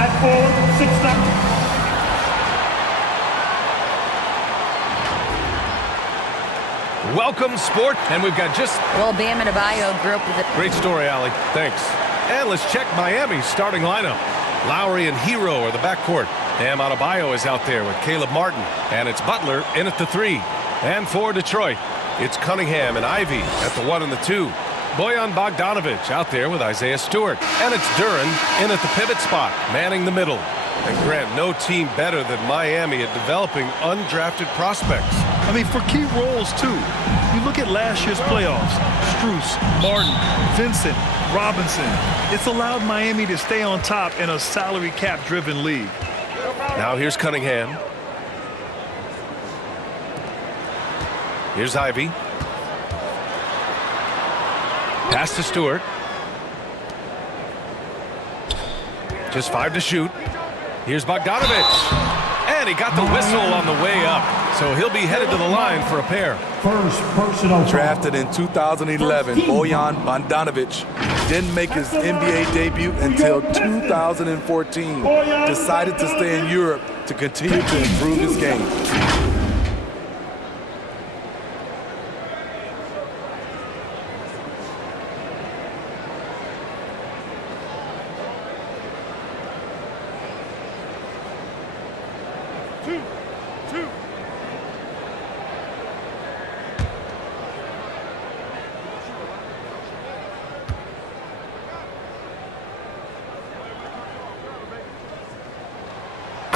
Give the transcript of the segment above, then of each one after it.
at 4-6. Welcome, sport, and we've got just... Well, Bam Adebayo grew up with it. Great story, Allie. Thanks. And let's check Miami's starting lineup. Lowry and Hero are the backcourt. Bam Adebayo is out there with Caleb Martin. And it's Butler in at the 3. And for Detroit, it's Cunningham and Ivy at the 1 and the 2. Bojan Bogdanovic out there with Isaiah Stewart. And it's Duren in at the pivot spot, manning the middle. And Grant, no team better than Miami at developing undrafted prospects. I mean, for key roles, too. You look at last year's playoffs. Strus, Martin, Vincent, Robinson. It's allowed Miami to stay on top in a salary cap-driven league. Now here's Cunningham. Here's Ivy. Pass to Stewart. Just 5 to shoot. Here's Bogdanovic. And he got the whistle on the way up. So he'll be headed to the line for a pair. First personal Drafted in 2011, Bojan Bogdanovic didn't make his NBA debut until 2014. Decided to stay in Europe to continue to improve his game.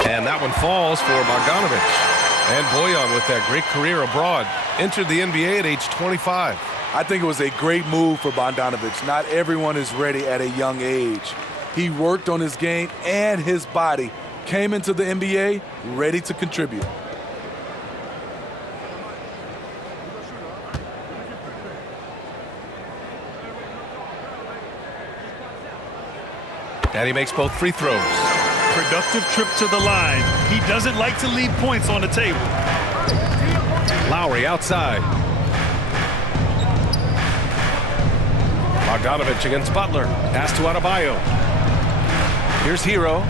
And that one falls for Bogdanovic. And Bojan, with that great career abroad, entered the NBA at age 25. I think it was a great move for Bogdanovic. Not everyone is ready at a young age. He worked on his game and his body, came into the NBA ready to contribute. And he makes both free throws. Productive trip to the line. He doesn't like to leave points on the table. Lowry outside. Bogdanovic against Butler. Pass to Adebayo. Here's Hero.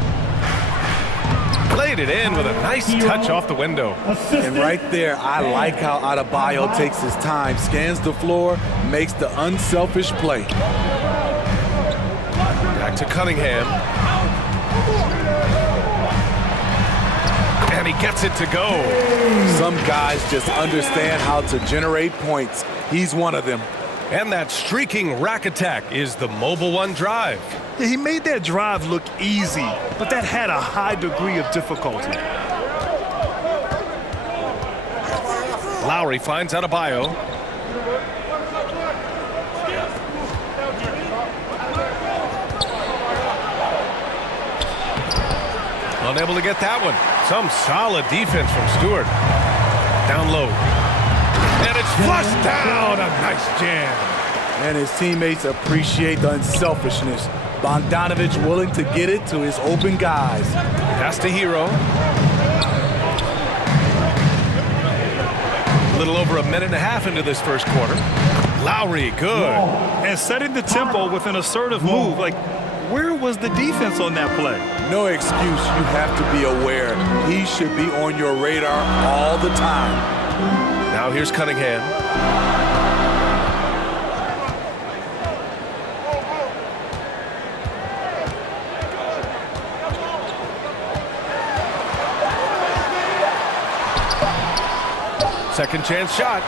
Laid it in with a nice touch off the window. And right there, I like how Adebayo takes his time, scans the floor, makes the unselfish play. Back to Cunningham. And he gets it to go. Some guys just understand how to generate points. He's one of them. And that streaking rack attack is the Mobile One drive. Yeah, he made that drive look easy, but that had a high degree of difficulty. Lowry finds Adebayo. Unable to get that one. Some solid defense from Stewart. Down low. And it's flushed down. A nice jam. And his teammates appreciate the unselfishness. Bogdanovic willing to get it to his open guys. Pass to Hero. A little over a minute and a half into this first quarter. Lowry, good. And setting the tempo with an assertive move. Like, where was the defense on that play? No excuse. You have to be aware. He should be on your radar all the time. Now here's Cunningham. Second chance shot.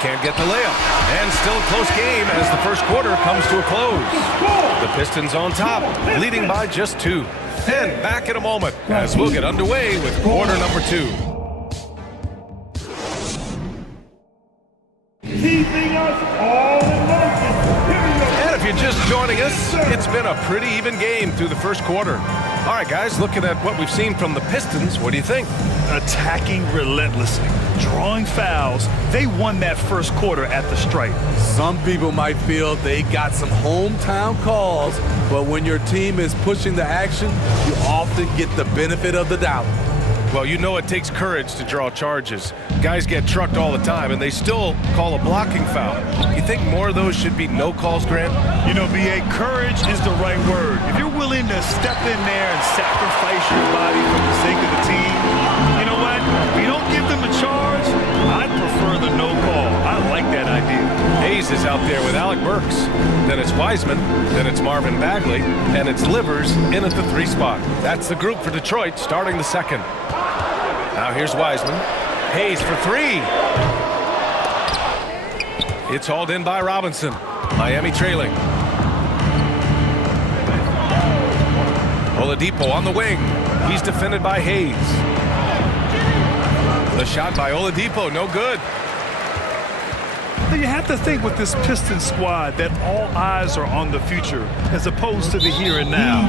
Can't get the layup. And still a close game as the first quarter comes to a close. The Pistons on top, leading by just 2. And back in a moment as we'll get underway with quarter number 2. Keeping us all in motion. And if you're just joining us, it's been a pretty even game through the first quarter. All right, guys, looking at what we've seen from the Pistons, what do you think? Attacking relentlessly, drawing fouls. They won that first quarter at the stripe. Some people might feel they got some hometown calls, but when your team is pushing the action, you often get the benefit of the doubt. Well, you know it takes courage to draw charges. Guys get trucked all the time, and they still call a blocking foul. You think more of those should be no calls, Grant? You know, B.A., courage is the right word. If you're willing willing to step in there and sacrifice your body for the sake of the team, you know what? If you don't give them a charge, I'd prefer the no call. I like that idea. Hayes is out there with Alec Burks. Then it's Wiseman. Then it's Marvin Bagley. And it's Livers in at the 3 spot. That's the group for Detroit starting the second. Now here's Wiseman. Hayes for 3. It's hauled in by Robinson. Miami trailing. Oladipo on the wing. He's defended by Hayes. The shot by Oladipo, no good. You have to think with this Pistons squad that all eyes are on the future as opposed to the here and now.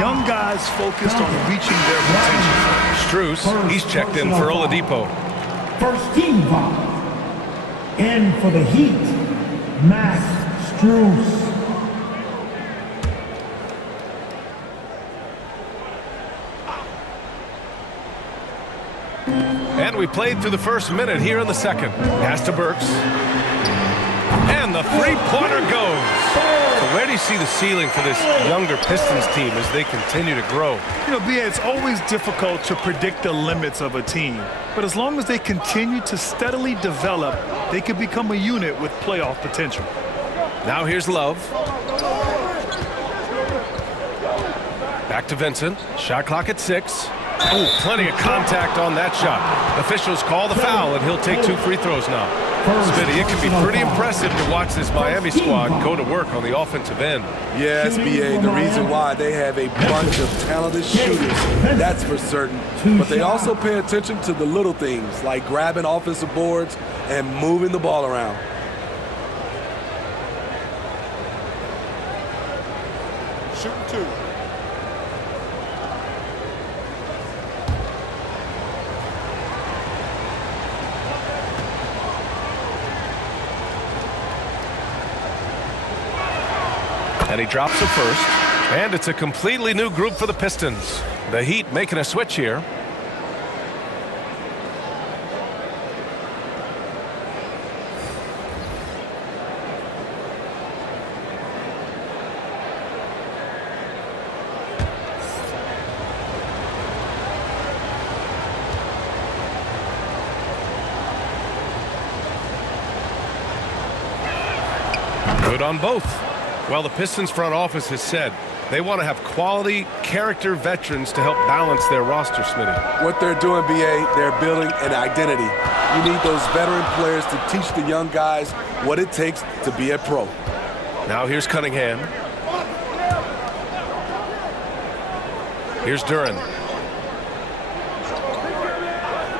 Young guys focused on reaching their potential. Strus, he's checked in for Oladipo. First team foul. In for the Heat, Max Strus. And we played through the first minute here in the second. Pass to Burks. And the three-pointer goes. So where do you see the ceiling for this younger Pistons team as they continue to grow? You know, B.A., it's always difficult to predict the limits of a team. But as long as they continue to steadily develop, they can become a unit with playoff potential. Now here's Love. Back to Vincent. Shot clock at 6. Oh, plenty of contact on that shot. Officials call the foul, and he'll take 2 free throws now. Smitty, it can be pretty impressive to watch this Miami squad go to work on the offensive end. Yes, B.A., the reason why they have a bunch of talented shooters, that's for certain. But they also pay attention to the little things, like grabbing offensive boards and moving the ball around. Shooting 2. And he drops it first. And it's a completely new group for the Pistons. The Heat making a switch here. Good on both. Well, the Pistons front office has said they want to have quality character veterans to help balance their roster, Smitty. What they're doing, B.A., they're building an identity. You need those veteran players to teach the young guys what it takes to be a pro. Now here's Cunningham. Here's Duran.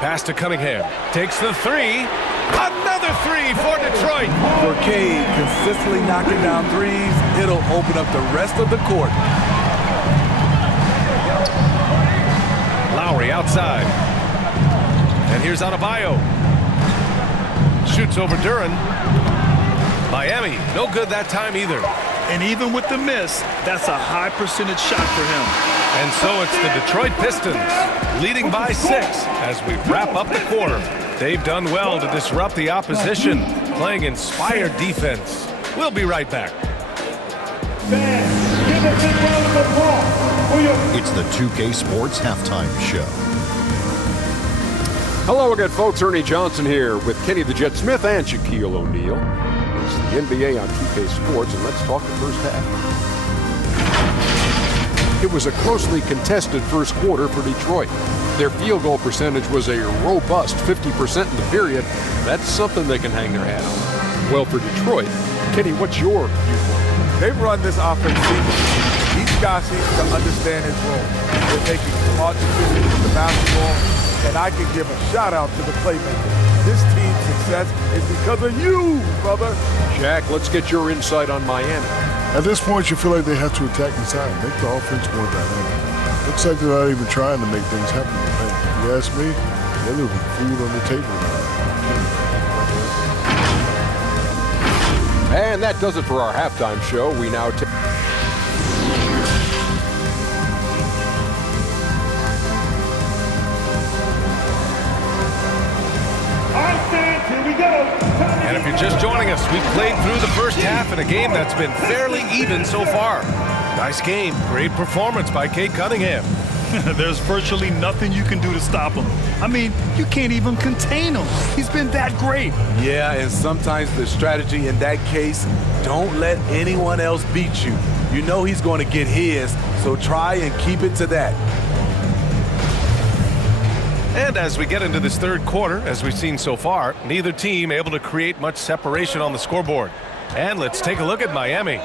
Pass to Cunningham. Takes the 3. Another 3 for Detroit. For Cade, consistently knocking down threes, it'll open up the rest of the court. Lowry outside. And here's Adebayo. Shoots over Duran. Miami, no good that time either. And even with the miss, that's a high percentage shot for him. And so it's the Detroit Pistons leading by 6 as we wrap up the quarter. They've done well to disrupt the opposition, playing inspired defense. We'll be right back. It's the 2K Sports Halftime Show. Hello again, folks. Ernie Johnson here with Kenny the Jet Smith and Shaquille O'Neal. It's the NBA on 2K Sports, and let's talk the first half. It was a closely contested first quarter for Detroit. Their field goal percentage was a robust 50% in the period. That's something they can hang their hat on. Well, for Detroit, Kenny, what's your viewpoint? They've run this offense seamlessly. Each guy seems to understand his role. They're making smart decisions with the basketball, and I can give a shout-out to the playmakers. This team's success is because of you, brother. Jack, let's get your insight on Miami. At this point, you feel like they have to attack inside, make the offense more dynamic. Looks like they're not even trying to make things happen. If you ask me, they're leaving food on the table now. And that does it for our halftime show. We now take... Here we go. And if you're just joining us, we played through the first half in a game that's been fairly even so far. Nice game. Great performance by Cade Cunningham. There's virtually nothing you can do to stop him. I mean, you can't even contain him. He's been that great. Yeah, and sometimes the strategy in that case, don't let anyone else beat you. You know he's going to get his, so try and keep it to that. And as we get into this third quarter, as we've seen so far, neither team able to create much separation on the scoreboard. And let's take a look at Miami.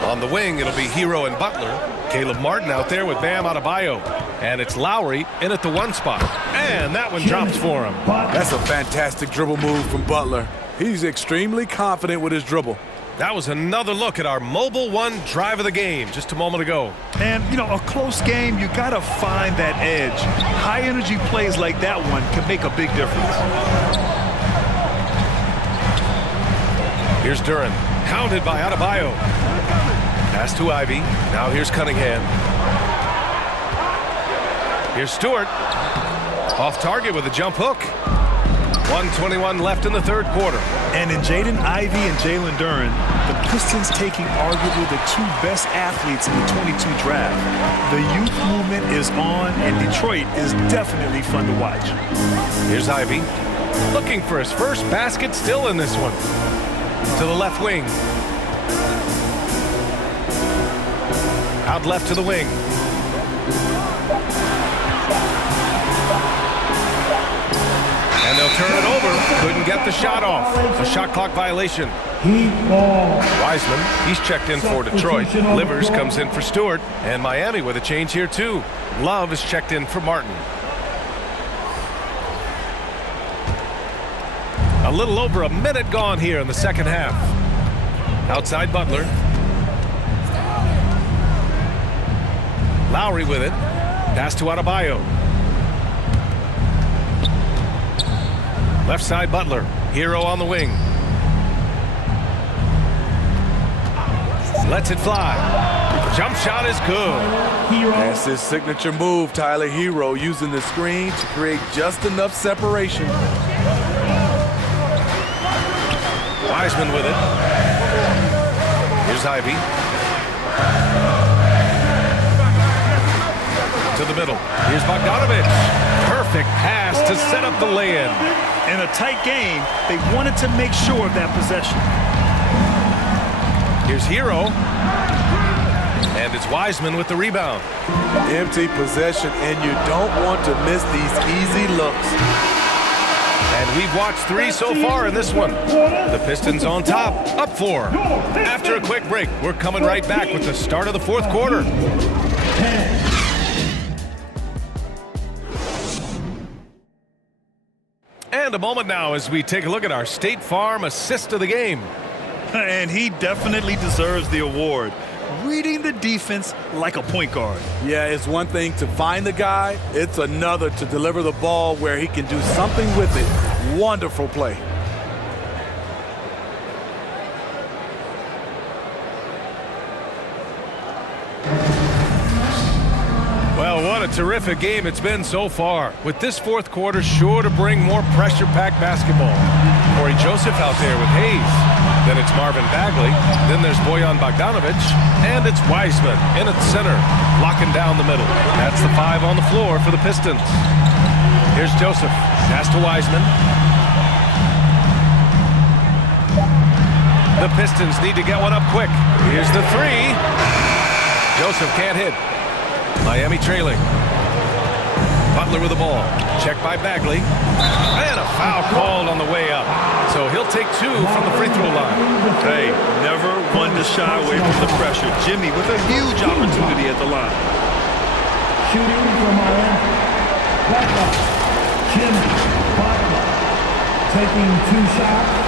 On the wing, it'll be Hero and Butler. Caleb Martin out there with Bam Adebayo. And it's Lowry in at the 1 spot. And that one drops for him. That's a fantastic dribble move from Butler. He's extremely confident with his dribble. That was another look at our Mobile One drive of the game just a moment ago. And, you know, a close game, you got to find that edge. High-energy plays like that one can make a big difference. Here's Duren, counted by Adebayo. Pass to Ivy. Now here's Cunningham. Here's Stewart. Off target with a jump hook. 1:21 left in the third quarter. And in Jaden Ivey and Jalen Duren, the Pistons taking arguably the 2 best athletes in the 22 draft. The youth movement is on, and Detroit is definitely fun to watch. Here's Ivy. Looking for his first basket, still in this one. To the left wing. Out left to the wing. And they'll turn it over. Couldn't get the shot off. A shot clock violation. Heat ball. Wiseman, he's checked in for Detroit. Livers comes in for Stewart. And Miami with a change here too. Love is checked in for Martin. A little over a minute gone here in the second half. Outside Butler. Lowry with it. Pass to Adebayo. Left side Butler. Hero on the wing. Lets it fly. Jump shot is good. That's his signature move, Tyler. Hero using the screen to create just enough separation. Wiseman with it. Here's Ivy. To the middle. Here's Bogdanovich. Perfect pass to set up the lay-in. In a tight game, they wanted to make sure of that possession. Here's Hero. And it's Wiseman with the rebound. Empty possession, and you don't want to miss these easy looks. And we've watched 3 so far in this one. The Pistons on top, up 4. After a quick break, we're coming right back with the start of the fourth quarter. And a moment now as we take a look at our State Farm assist of the game. And he definitely deserves the award. Reading the defense like a point guard. Yeah, it's one thing to find the guy. It's another to deliver the ball where he can do something with it. Wonderful play. Well, what a terrific game it's been so far. With this fourth quarter sure to bring more pressure-packed basketball. Corey Joseph out there with Hayes. Then it's Marvin Bagley. Then there's Bojan Bogdanovich. And it's Wiseman in at center, locking down the middle. That's the 5 on the floor for the Pistons. Here's Joseph. Pass to Wiseman. The Pistons need to get one up quick. Here's the 3. Joseph can't hit. Miami trailing. Butler with the ball. Checked by Bagley. And a foul called on the way up. So he'll take 2 from the free throw line. Hey, never one to shy away from the pressure. Jimmy with a huge opportunity at the line. Shooting from Miami. Butler. Jimmy Butler taking 2 shots.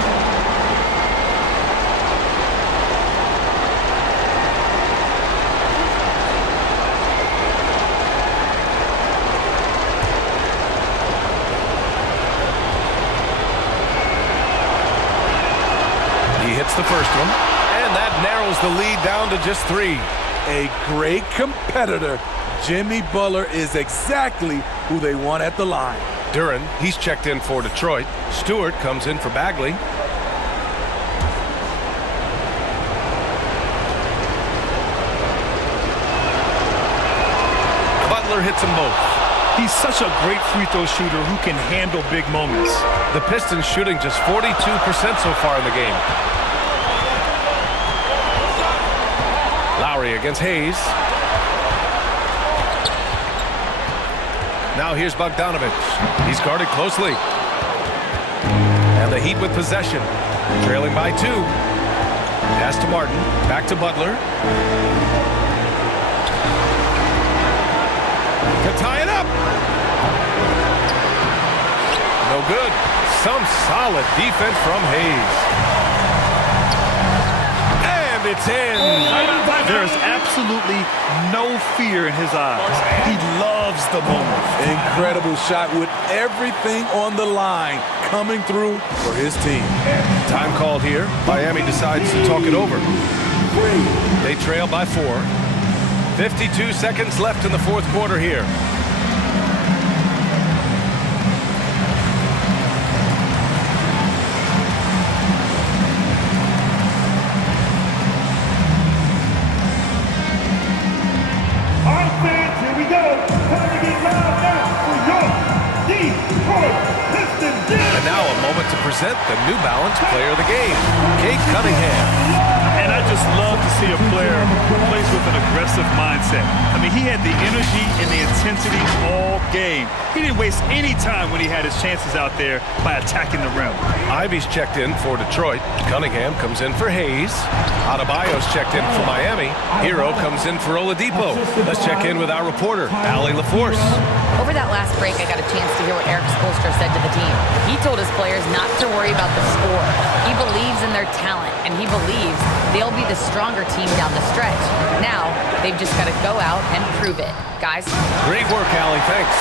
The first one, and that narrows the lead down to just 3. A great competitor. Jimmy Butler is exactly who they want at the line. Duren, he's checked in for Detroit. Stewart comes in for Bagley. Butler hits them both. He's such a great free throw shooter who can handle big moments. The Pistons shooting just 42% so far in the game. Lowry against Hayes. Now here's Bogdanovich. He's guarded closely. And the Heat with possession. Trailing by 2. Pass to Martin. Back to Butler. To tie it up. No good. Some solid defense from Hayes. And it's in. There's absolutely no fear in his eyes. He loves the moment. Incredible shot with everything on the line coming through for his team. Time called here. Miami decides to talk it over. They trail by 4. 52 seconds left in the fourth quarter here. And now a moment to present the New Balance Player of the Game, Cade Cunningham. And I just love to see a player who plays with an aggressive mindset. I mean, he had the energy and the intensity all game. He didn't waste any time when he had his chances out there by attacking the rim. Ivy's checked in for Detroit. Cunningham comes in for Hayes. Adebayo's checked in for Miami. Hero comes in for Oladipo. Let's check in with our reporter, Allie LaForce. Over that last break, I got a chance to hear what Eric Spoelstra said to the team. He told his players not to worry about the score. He believes in their talent, and he believes they'll be the stronger team down the stretch. Now, they've just got to go out and prove it. Guys? Great work, Allie. Thanks.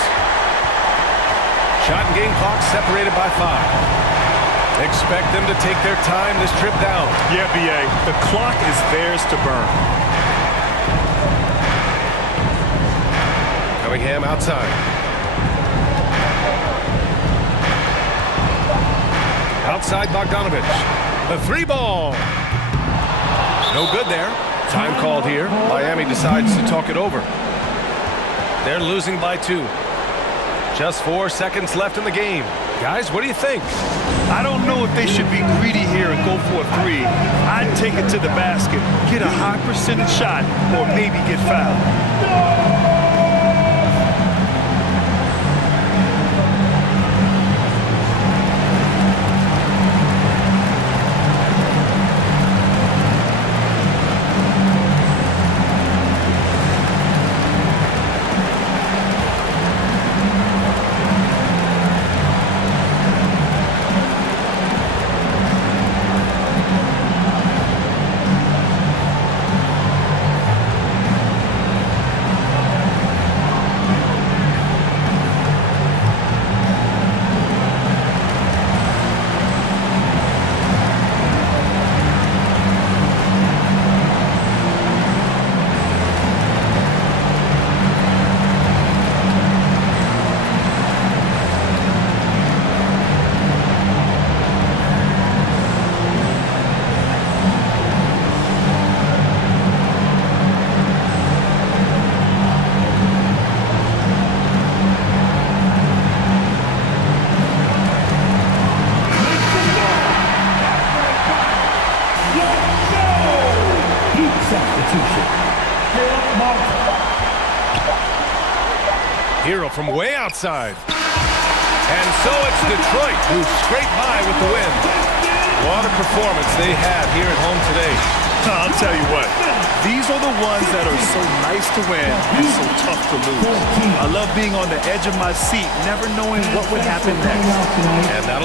Shot and game clock separated by 5. Expect them to take their time this trip down. Yeah, B.A. The clock is theirs to burn. Cunningham outside. Outside Bogdanovich. The 3-ball. No good there. Time called here. Miami decides to talk it over. They're losing by 2. Just 4 seconds left in the game. Guys, what do you think? I don't know if they should be greedy here and go for a 3. I'd take it to the basket, get a high percentage shot, or maybe get fouled. Hero from way outside. And so it's Detroit who scraped by with the win. What a performance they had here at home today. I'll tell you what, these are the ones that are so nice to win and so tough to lose. I love being on the edge of my seat, never knowing what would happen next. And that'll